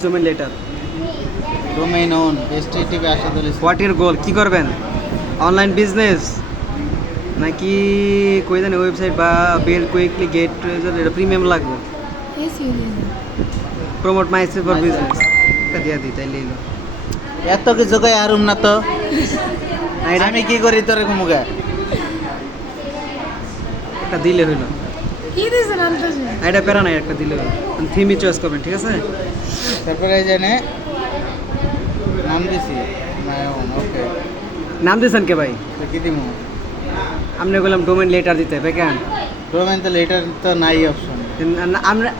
domain later. Domain own. STTP Ashadul Islam. What your goal? কি করবেন? Online business নাকি কই জানি ওয়েবসাইট বা build quickly get এটা প্রিমিয়াম লাগবে? Promote myself for business. এটা দিয়া দিই তাইলে হলো। এত কিছু কই আরুম না তো আমি কি করি তোরে ঘুমুগা একটা দিলে হইলো। কি দিছেন আনতেছে? এটা প্যারা নাই একটা দিলে হইলো। থিমই চয়েস করবেন ঠিক আছে? তারপরে এই জানে নাম দিছি ওকে নাম দিয়েছেন কে ভাই? তো কি দিমু আমরা বললাম ডোমেন লেটার দিতে হবে কেন? ডোমেন তো লেটার তো নাই অপশন আমরা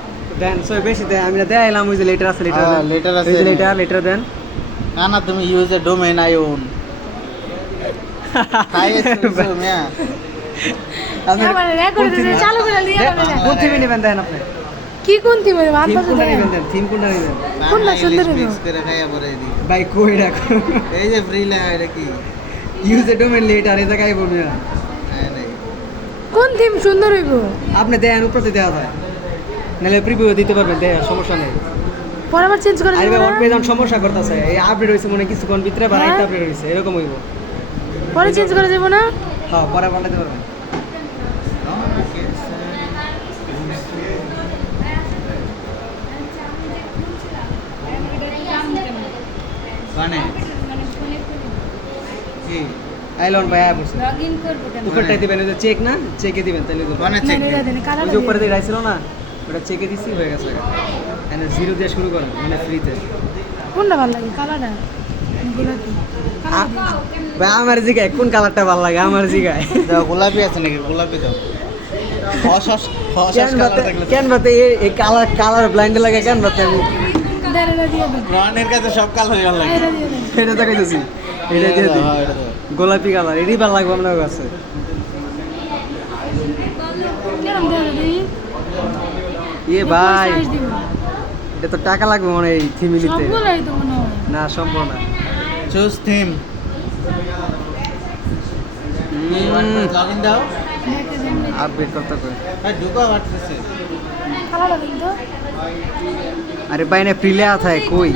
দেন সো বেশি দেন আমি দেখাইলাম ওই যে লেটার আছে লেটার হ্যাঁ, letter আছে। লেটার দেন না না তুমি ইউজ এ ডোমেন আই ওন হাই এসো মিয়া আমার রেকর্ড দিতে চালু করে নিয়ে যাবেন। কোন থিমে নেবেন দেন আপনি? কি কোন থিমে থিম আনতেছে? কোনটা নেবেন দেন? থিম কোনটা নেবেন? কোনটা সুন্দর হইবো? মিক্স করে খাইয়া পরে দি ভাই কই রাখো এই যে ফ্রি লেখা এটা কি ইউজ এ ডোমেন লেটার এই জায়গায় বলবি না হ্যাঁ নাই কোন থিম সুন্দর হইবো? আপনি দেন উপরে দেওয়া যায় নাহলে প্রিভিউ দিতে পারবেন দেন সমস্যা নেই। পরে আবার চেঞ্জ করে আরে দিবেন ভাই না? ওর পেজ সমস্যা করতেছে এই আপডেট হইছে মনে হয় কিছুক্ষণ ভিতরে বা হ্যাঁ? একটা আপডেট হইছে এরকম হইব। পরে চেঞ্জ করে দেব না? হ্যাঁ পরে পাল্টাতে পারবেন। কানে কি আইলন ভাই আয় বসে লগইন করব কেন? উপরটাই দিবেন ওই যে চেক না চেকে দিবেন তাহলে তো কানে না চেক এটা দেন ওই কালার যে উপরে দিয়ে রাইছিল না ওটা চেকে দিছি হয়ে গেছে এন্ড জিরো দিয়ে শুরু করেন মানে ফ্রিতে। কোনটা ভালো লাগে কালারটা? গোলাপি ভাই আমার জিগায় কোন কালারটা ভালো লাগে আমার জিগায় দাও গোলাপি আছে নাকি গোলাপি দাও হস কেন বাতে কেন বাতে এই কালার কালার ব্লাইন্ড লাগে কেন বাতে আমি দাঁড়া দিয়ে দেন। রনের কাছে সব কালার ভালো লাগে এটা দিয়ে দেন। এটা দেখাইতেছি এটা দিয়ে দিই হ্যাঁ, এটা দাও। গোলাপি কালার এটাই ভালো লাগবে আপনার কাছে। কেরম দেন দিই? ইয়ে ভাই সাইজ দিব। এটা তো টাকা লাগবে মানে এই থিমি নিতে সবগুলাই তো মনে হয়। না সম্ভব না। চুজ থিম লগইন দাও দেখে দেন। আপডেট করতে কই ভাই ঢুকো আসতেছে কালারটা দিন তো। আরে ভাই না ফ্রিলে আথায় কই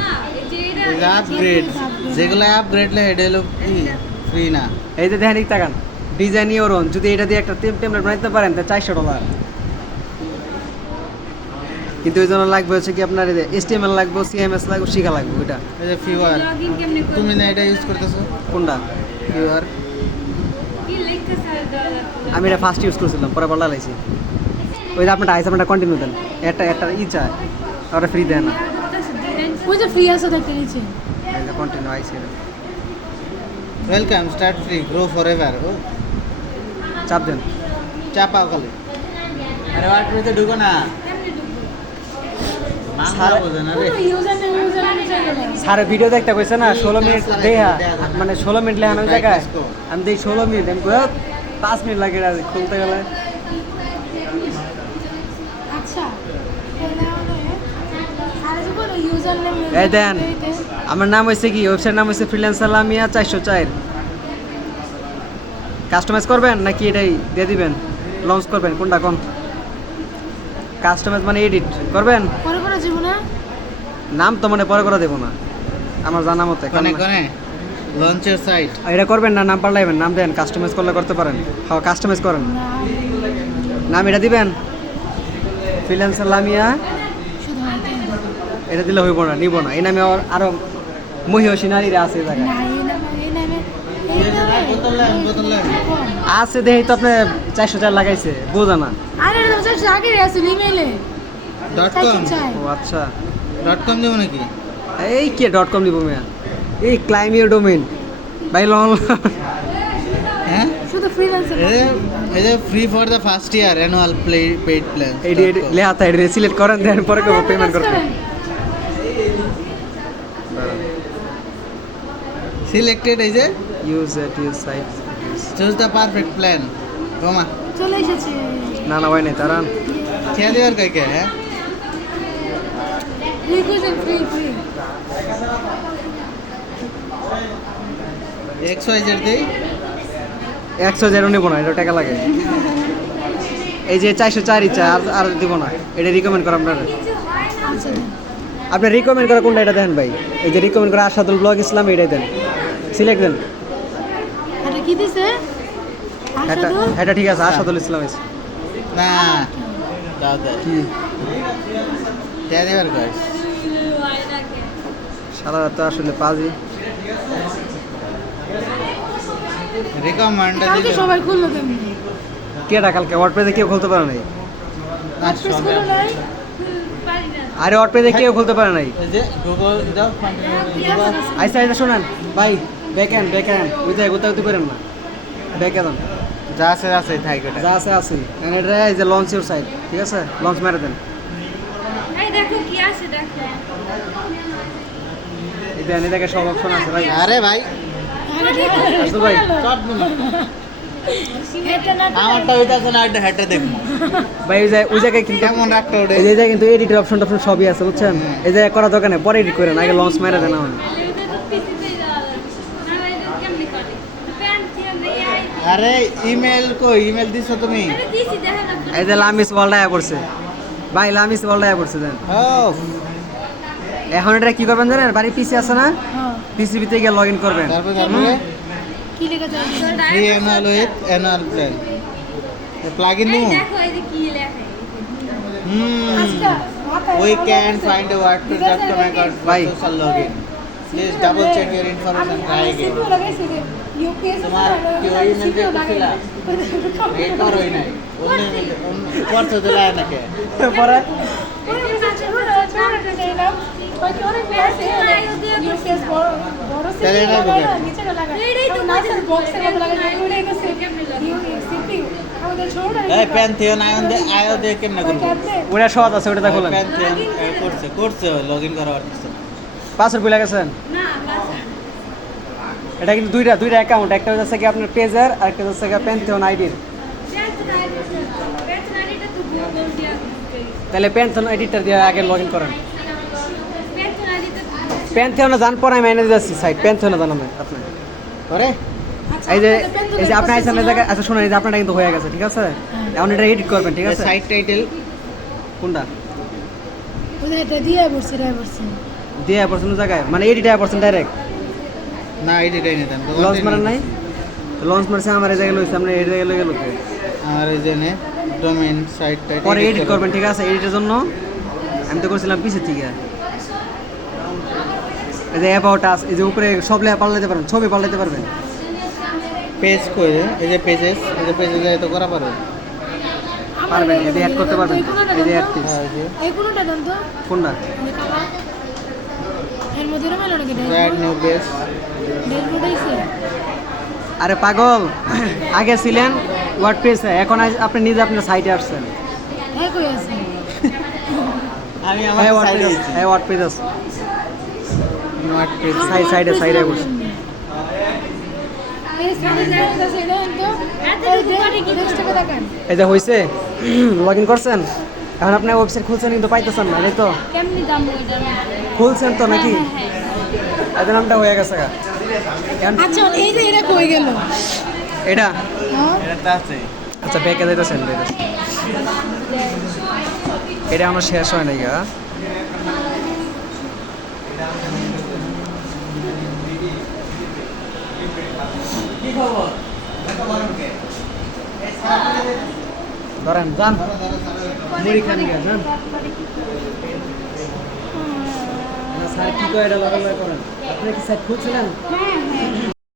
এই যে আপগ্রেড যেগুলো আপগ্রেড লে এটা হলো কি ফ্রি না এই যে দেখেন তাকান ডিজাইন ইওর ওন যদি এটা দিয়ে একটা টেমপ্লেট বানাইতে পারেন তা $400 কিন্তু এই জন্য লাগবে হচ্ছে কি আপনার এই যে HTML লাগবে CMS লাগবে শিখা লাগবে ওইটা এই যে ফিওয়ার তুমি না এটা ইউজ করতেছো কোনটা ফিওয়ার আমি এটা ফার্স্ট ইউজ করছিলাম পরে পাল্টা লাইছি ওই যে আপনারটা আইসা আপনারটা কন্টিনিউ দেন একটা ই চায় ওটা ফ্রি দেয় না ওই যে ফ্রি আছে দেখতে নিচে। এই যে কন্টিনিউ আইসি welcome start free grow forever ও চাপ দেন চাপাও খালি আরে ওয়াট মিতে ঢুকো না সারা- ইউজার নেম চাইলে স্যার ভিডিও দেখতে কইছে না 16 মিনিট দেয়া মানে 16 মিনিট লেখানো জায়গায় আমি দেখি 16 মিনিট আমি কই 5 মিনিট লাগে এটা খুলতে গেলে। আচ্ছা আরে যখন ইউজার নেম এই দেন আমার নাম হইছে কি ওয়েবসাইট নাম হইছে ফ্রিল্যান্সার লামিয়া 404 কাস্টমাইজ করবেন নাকি এটাই দিয়ে দিবেন লঞ্চ করবেন কোনটা কোন কাস্টমাইজ মানে এডিট করবেন পরে করে যাব না? নাম তো মানে পরে করে দেবো না আমার জানা মতে কোনে কোনে লঞ্চের সাইট এটা করবেন না নাম পাল্টাইবেন নাম দেন কাস্টমাইজ করলে করতে পারেন হ্যাঁ কাস্টমাইজ করেন না নাম এটা দিবেন ফ্রিল্যান্সার লামিয়া শুধু হয়তো এটা দিলে হইব না নিব না এই নামে আরো মহিষী নারীরা আছে এই জায়গায় না বোতল আছে দেখি তো আপনি 404 লাগাইছে বোঝা না আরে এটা তো আগে আসলে ইমেলে .com ও আচ্ছা .com দেবো নাকি এই কে .com নিব মিয়া এই claim your domain by long হ্যাঁ শুধু ফ্রিল্যান্সার এই যে free for the first year annual paid plan এই লেখা থাকে এটা সিলেক্ট করেন দেন পরে করব পেমেন্ট করব সিলেক্টেড এই যে use it use site choose the perfect plan তোমা চলে এসেছে না না ভাই নাই তারান খেয়া দেওয়ার কে হ্যাঁ রিকুয়েশন ফ্রি ফ্রি XYZ দেই 100 নেব না এটা টাকা লাগে এই যে 404 ইচ্ছা আর দিব না এটা রিকমেন্ড করা আপনারা আচ্ছা আপনি রিকমেন্ড করা কোনটা এটা দেন ভাই, এই যে রিকমেন্ড করা আশাদুল ব্লগ ইসলাম এটাই দেন, সিলেক্ট দেন। এটা কি দিছে এটা আশাদুল এটা ঠিক আছে, আশাদুল ইসলাম আছে। না দাও দাও কি ডেলিভার গাইস সারা রাত তো আসলে পাজি। রিকমেন্ড কালকে সবাই খুললো কেমনি কেটা কালকে ওয়ার্ডপ্রেসে কেউ খুলতে পারে নাই? প্রেস খুলো নাই আরে ওয়ার্ডপ্রেসে কেউ খুলতে পারে নাই। এই যে গুগল দাও আইসা আইসা শোনেন ভাই, ব্যাকএন্ড ওইটাই গোতাগুতি করেন না, ব্যাকএন্ড যা আছে থাই কেটে যা আছে আছে, এন্ড এটা এই যে লঞ্চ ইউর সাইড, ঠিক আছে, লঞ্চ মেরে দেন। এই দেখো কি আছে দেখো এই দেন, এটাকে সব অপশন আছে ভাই। আরে ভাই আসো ভাই, সব মিলে এটা না আমারটা হইতাছে না, এটা হেটে দেখবো ভাই ওই জায়গায় কিন্তু কেমন রাখতে ওঠে এই যে জায়গায় কিন্তু এডিটের অপশন সবই আছে বুঝছেন, এই যে করা দোকানে পরে এডিট করেন, আগে লঞ্চ মেরে দেন। আমার আরে ইমেল ইমেল দিছো তুমি এই যে লামিস ওয়ার্ল্ড আয়া পড়ছে ভাই, লামিস ওয়ার্ল্ড আয়া পড়ছে দেন। ও এখন এটা কি করবেন জানেন, বাড়ি পিসি আছে না, হ্যাঁ পিসিবিতে গিয়ে লগ ইন করবেন। তারপরে কি লেখা আছে free annual with annual plan plugin দিমু আচ্ছা we can find a WordPress custom account for Bye. social login. Please double check your information. Try again. তোমার কি ওই ইমেল দেখতেছিলা? এই করোই নাই। অন্য পড়তে দিলা নাকি? পরে এই প্যান্থিয়ন আয়ো দে কেমনে করব? ওটা সহজ আছে, ওটা দেখুন। প্যান্থিয়ন করছে লগইন করা হচ্ছে। পাসওয়ার্ড ভুলে গেছেন? এটা কিন্তু দুইটা অ্যাকাউন্ট, একটা হচ্ছে কি আপনার পেজের, আর একটা হচ্ছে কি প্যান্থিয়ন আইডির। তাহলে প্যান্থিয়ন আইডিটা দিয়ে আগে লগ ইন করেন। প্যান্থিয়নে যান পরে আমি এনে দিচ্ছি সাইট, প্যান্থিয়নে যান আপনি। করে এই যে আপনি আইসান জায়গায়, আচ্ছা শোনেন, এই যে আপনারটা কিন্তু হয়ে গেছে, ঠিক আছে, এখন এটা এডিট করবেন, ঠিক আছে। সাইট টাইটেল কোনটা এটা দিয়ে বসে দিয়ে পড়ছেন জায়গায়, মানে এডিট আয়া পড়ছেন ডাইরেক্ট, না এডিটাই নিতাম লঞ্চ মারেন নাই? লঞ্চ মারছে আমার এই জায়গায় লইছে, আপনি এই জায়গায় লই গেল। আর এই যে নে ডোমেইন সাইট টাইটেল পরে এডিট করবেন, ঠিক আছে। এডিটের জন্য আমি তো করছিলাম পিসি থেকে, এই যে অ্যাবাউট আস, এই যে উপরে সব লেখা পাল্টাতে পারবেন, ছবি পাল্টাতে পারবেন। পেজ করে এই যে পেজেস তো করা পারো পারবেন, এই যে অ্যাড করতে পারবেন, এই যে অ্যাড পিস। হ্যাঁ, এই যে এই কোনটা দেন তো কোনটা? এর মধ্যে না মেলো নাকি অ্যাড নিউ পেজ ডেলবুটাইছে আরে পাগল, আগে ছিলেন ওয়ার্ডপ্রেসে, এখন আপনি নিজে আপনার সাইটে আসছেন। হ্যাঁ কই আছে আমি হ্যাঁ আমার ওয়ার্ডপ্রেস, হ্যাঁ ওয়ার্ডপ্রেস আছে, ওয়ার্ডপ্রেস সাইডে বসে। এই সাইডে যায় আছে এটা তো এই যে নেক্সট টাকা দেখেন এই যে হইছে, লগ ইন করছেন, এখন আপনি ওয়েবসাইট খুলছেন কিন্তু পাইতেছেন না, এই তো কেমনি দাম ওইটা খুলছেন তো নাকি, এই নামটা হয়ে গেছে গা। এখন আচ্ছা এই যে এটা কই গেল এটা হ্যাঁ এটা আছে আচ্ছা ব্যাকে যাইতেছেন, এটা আমার শেষ হয় নাই গা। কি খবর ধরেন যান, মুড়ি খান গিয়া যান। স্যার কি করে এটা লগে করেন, আপনি কি সাইট খুলছিলেন?